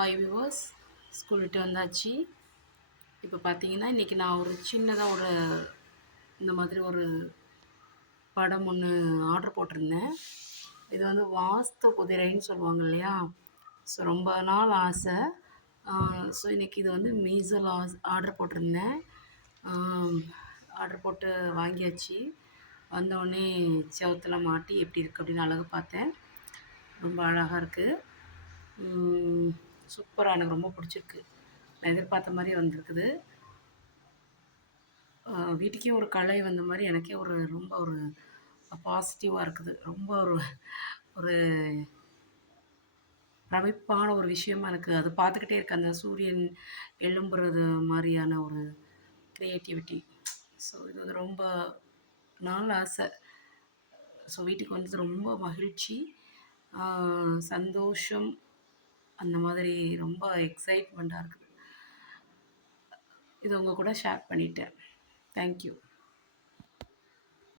Hi viewers, school விட்டு வந்தாச்சு. இப்போ பார்த்தீங்கன்னா, இன்றைக்கி நான் ஒரு சின்னதாக இந்த மாதிரி ஒரு படம் ஒன்று ஆர்டர் போட்டிருந்தேன். இது வந்து வாஸ்து குதிரைன்னு சொல்லுவாங்க இல்லையா? ஸோ ரொம்ப நாள் ஆசை. ஸோ இன்றைக்கி இது வந்து மீஷோல ஆர்டர் போட்டிருந்தேன். ஆர்டர் போட்டு வாங்கியாச்சு. வந்தோடனே செவுத்துல மாட்டி எப்படி இருக்குது அப்படின்னு அழகு பார்த்தேன். ரொம்ப அழகாக இருக்குது. சூப்பராக, எனக்கு ரொம்ப பிடிச்சிருக்கு. நான் எதிர்பார்த்த மாதிரி வந்திருக்குது. வீட்டுக்கே ஒரு கலை வந்த மாதிரி எனக்கே ரொம்ப பாசிட்டிவாக இருக்குது. ரொம்ப ஒரு பிரமிப்பான ஒரு விஷயமா எனக்கு அது பார்த்துக்கிட்டே இருக்கு. அந்த சூரியன் எழும்புறது மாதிரியான ஒரு க்ரியேட்டிவிட்டி. ஸோ இது வந்து ரொம்ப நாள் ஆசை. ஸோ வீட்டுக்கு வந்தது ரொம்ப மகிழ்ச்சி, சந்தோஷம். அந்த மாதிரி ரொம்ப எக்ஸைட்மெண்ட்டாக இருக்குது. இது உங்கள் கூட ஷேர் பண்ணிட்டேன். தேங்க்யூ.